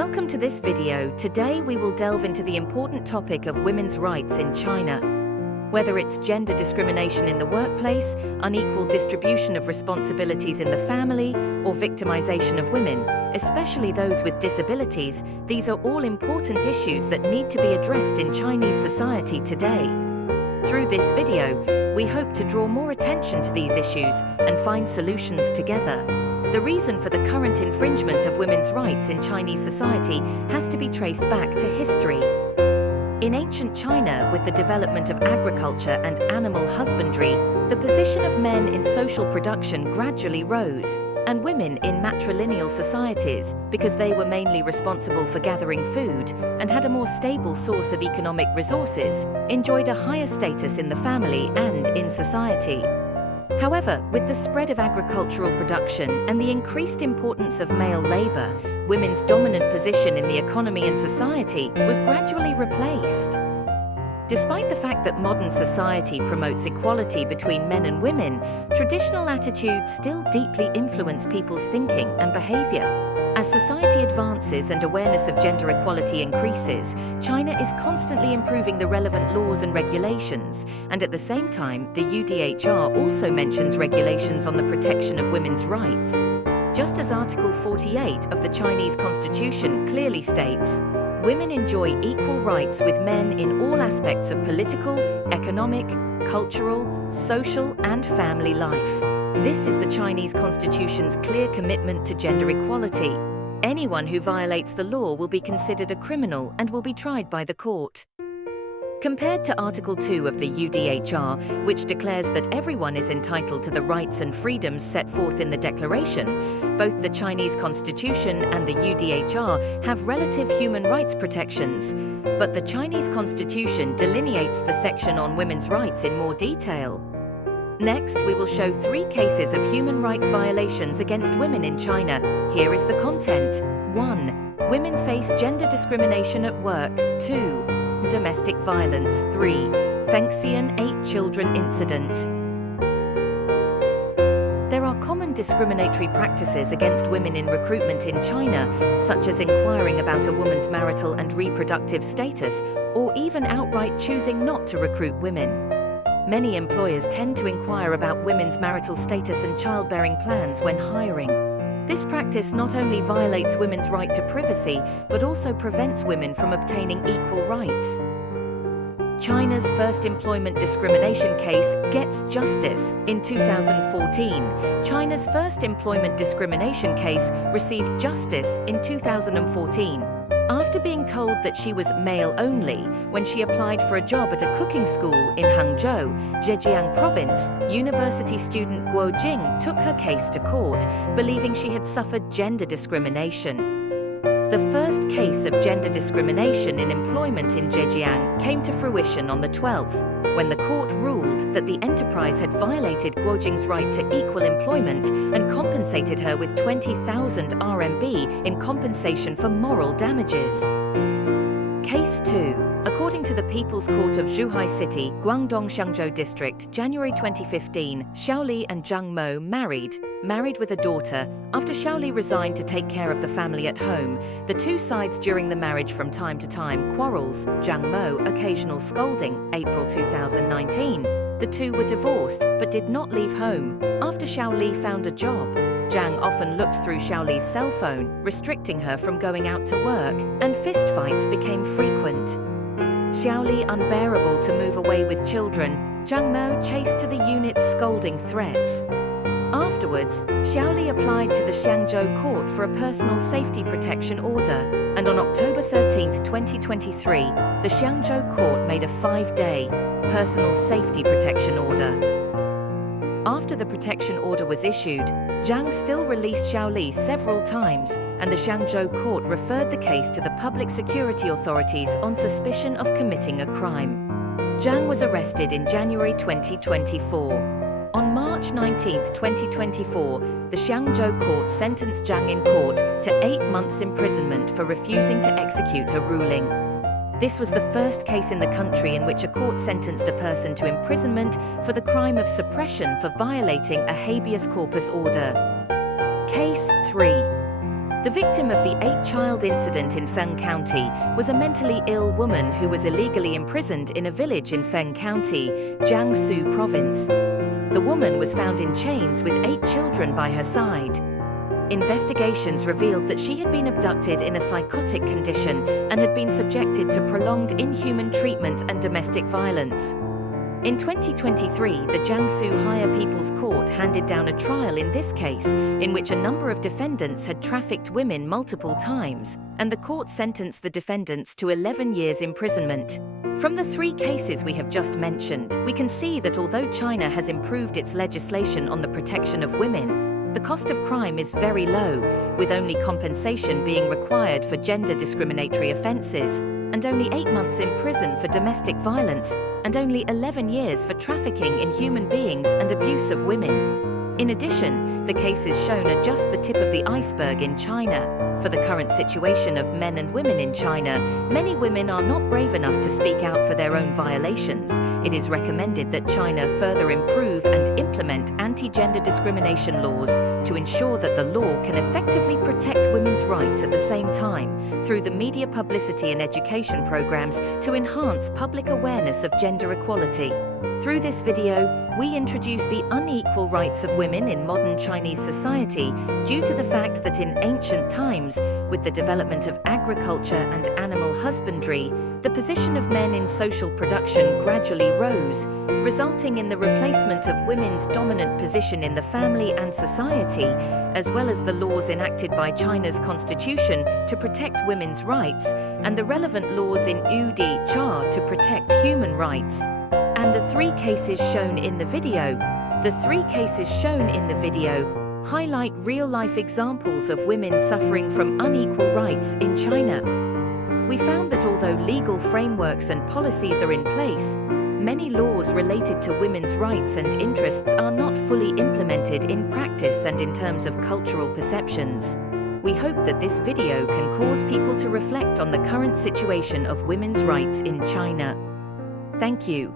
Welcome to this video. Today we will delve into the important topic of women's rights in China. Whether it's gender discrimination in the workplace, unequal distribution of responsibilities in the family, or victimization of women, especially those with disabilities, these are all important issues that need to be addressed in Chinese society today. Through this video, we hope to draw more attention to these issues and find solutions together. The reason for the current infringement of women's rights in Chinese society has to be traced back to history. In ancient China, with the development of agriculture and animal husbandry, the position of men in social production gradually rose, and women in matrilineal societies, because they were mainly responsible for gathering food and had a more stable source of economic resources, enjoyed a higher status in the family and in society. However, with the spread of agricultural production and the increased importance of male labor, women's dominant position in the economy and society was gradually replaced. Despite the fact that modern society promotes equality between men and women, traditional attitudes still deeply influence people's thinking and behavior. As society advances and awareness of gender equality increases, China is constantly improving the relevant laws and regulations, and at the same time, the UDHR also mentions regulations on the protection of women's rights. Just as Article 48 of the Chinese Constitution clearly states, women enjoy equal rights with men in all aspects of political, economic, cultural, social, and family life. This is the Chinese Constitution's clear commitment to gender equality. Anyone who violates the law will be considered a criminal and will be tried by the court. Compared to Article 2 of the UDHR, which declares that everyone is entitled to the rights and freedoms set forth in the Declaration, both the Chinese Constitution and the UDHR have relative human rights protections, but the Chinese Constitution delineates the section on women's rights in more detail. Next, we will show 3 cases of human rights violations against women in China. Here is the content. 1. Women face gender discrimination at work. 2. Domestic violence. 3. Fengxian 8 children incident. There are common discriminatory practices against women in recruitment in China, such as inquiring about a woman's marital and reproductive status, or even outright choosing not to recruit women. Many employers tend to inquire about women's marital status and childbearing plans when hiring. This practice not only violates women's right to privacy, but also prevents women from obtaining equal rights. China's first employment discrimination case gets justice. In 2014, China's first employment discrimination case received justice in 2014. After being told that she was male only when she applied for a job at a cooking school in Hangzhou, Zhejiang Province, university student Guo Jing took her case to court, believing she had suffered gender discrimination. The first case of gender discrimination in employment in Zhejiang came to fruition on the 12th, when the court ruled that the enterprise had violated Guo Jing's right to equal employment and compensated her with 20,000 RMB in compensation for moral damages. Case 2. According to the People's Court of Zhuhai City, Guangdong Shangzhou District, January 2015, Xiaoli and Zhang Mo married with a daughter. After Xiaoli resigned to take care of the family at home, the two sides during the marriage from time to time quarrels, Zhang Mo occasional scolding, April 2019. The two were divorced but did not leave home. After Xiaoli found a job, Zhang often looked through Xiaoli's cell phone, restricting her from going out to work, and fistfights became frequent. Xiaoli unbearable to move away with children, Zhang Mo chased to the unit's scolding threats. Afterwards, Xiaoli applied to the Xiangzhou court for a personal safety protection order, and on October 13, 2023, the Xiangzhou court made a 5-day personal safety protection order. After the protection order was issued, Zhang still released Xiaoli several times, and the Xiangzhou court referred the case to the public security authorities on suspicion of committing a crime. Zhang was arrested in January 2024. On March 19, 2024, the Xiangzhou court sentenced Zhang in court to 8 months imprisonment for refusing to execute a ruling. This was the first case in the country in which a court sentenced a person to imprisonment for the crime of suppression for violating a habeas corpus order. Case 3. The victim of the 8-child incident in Feng County was a mentally ill woman who was illegally imprisoned in a village in Feng County, Jiangsu Province. The woman was found in chains with 8 children by her side. Investigations revealed that she had been abducted in a psychotic condition and had been subjected to prolonged inhuman treatment and domestic violence. In 2023, the Jiangsu Higher People's Court handed down a trial in this case, in which a number of defendants had trafficked women multiple times, and the court sentenced the defendants to 11 years imprisonment. From the 3 cases we have just mentioned, we can see that although China has improved its legislation on the protection of women, the cost of crime is very low, with only compensation being required for gender discriminatory offences, and only 8 months in prison for domestic violence, and only 11 years for trafficking in human beings and abuse of women. In addition, the cases shown are just the tip of the iceberg in China. For the current situation of men and women in China, many women are not brave enough to speak out for their own violations. It is recommended that China further improve and implement anti-gender discrimination laws to ensure that the law can effectively protect women's rights at the same time, through the media publicity and education programs to enhance public awareness of gender equality. Through this video, we introduce the unequal rights of women in modern Chinese society due to the fact that in ancient times, with the development of agriculture and animal husbandry, the position of men in social production gradually rose, resulting in the replacement of women's dominant position in the family and society, as well as the laws enacted by China's constitution to protect women's rights, and the relevant laws in Yudi Cha to protect human rights. And the 3 cases shown in the video. The 3 cases shown in the video highlight real-life examples of women suffering from unequal rights in China. We found that although legal frameworks and policies are in place, many laws related to women's rights and interests are not fully implemented in practice and in terms of cultural perceptions. We hope that this video can cause people to reflect on the current situation of women's rights in China. Thank you.